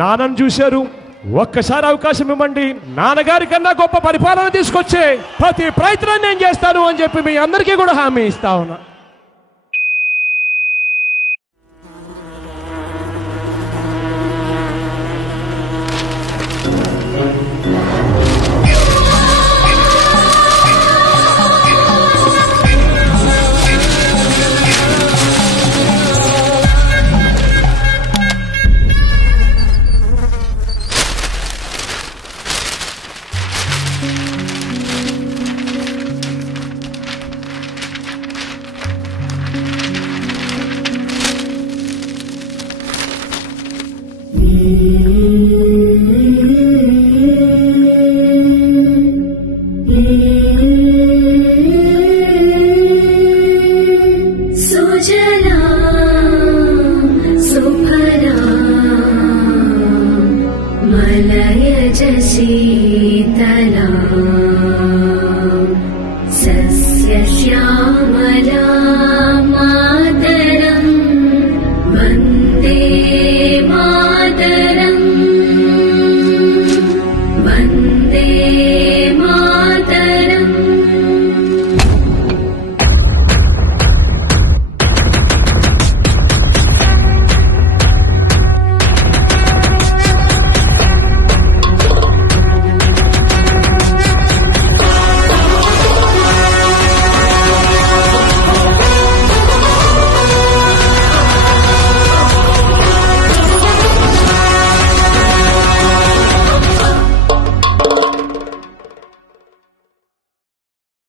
నాన్నను చూశారు. ఒక్కసారి అవకాశం ఇవ్వండి, నాన్నగారి కన్నా గొప్ప పరిపాలన తీసుకొచ్చే ప్రతి ప్రయత్నం నేను చేస్తాను అని చెప్పి మీ అందరికీ కూడా హామీ ఇస్తా ఉన్నా. సుజలా సుఫలా మలయజ శీతలా సస్య శ్యామలా